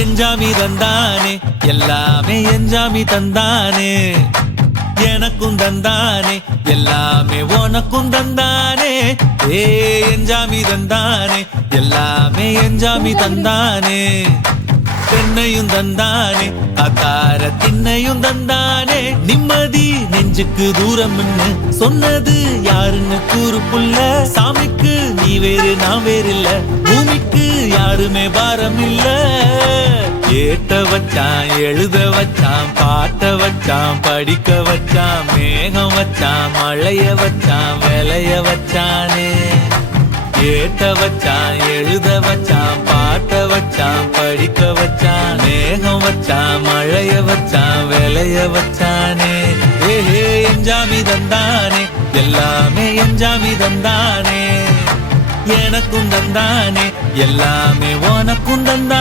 எஞ்சாமி தந்தானே எல்லாமே எஞ்சாமி தந்தானே எனக்கும் தந்தானே எல்லாமே உனக்கும் தந்தானே ஏ எஞ்சாமி தந்தானே எல்லாமே எஞ்சாமி தந்தானே தென்னையும் தந்தானே அத்தார திண்ணையும் தந்தானே நிம்மதி நெஞ்சுக்கு தூரம்னு சொன்னது யாருன்னு கூறு புள்ள சாமிக்கு நீ வேறு நான் வேறு இல்ல பூமிக்கு யாருமே பாரம் இல்ல ஏத்த வச்சான் எழுத வச்சான் பாட்ட வச்சான் படிக்க வச்சான் மேகம் வச்சான் மழைய வச்சான் விளைய வச்சானே ஏத்த வச்சான் எழுத வச்சான் பாட்ட வச்சான் படிக்க வச்சான் மேகம் வச்சான் மழைய வச்சான் விளைய வச்சானே ஏஹே எஞ்சாமி தந்தானே எல்லாமே எஞ்சாமி தந்தானே எனக்கும் தந்தானே எல்லாமே உனக்கும் தந்தானே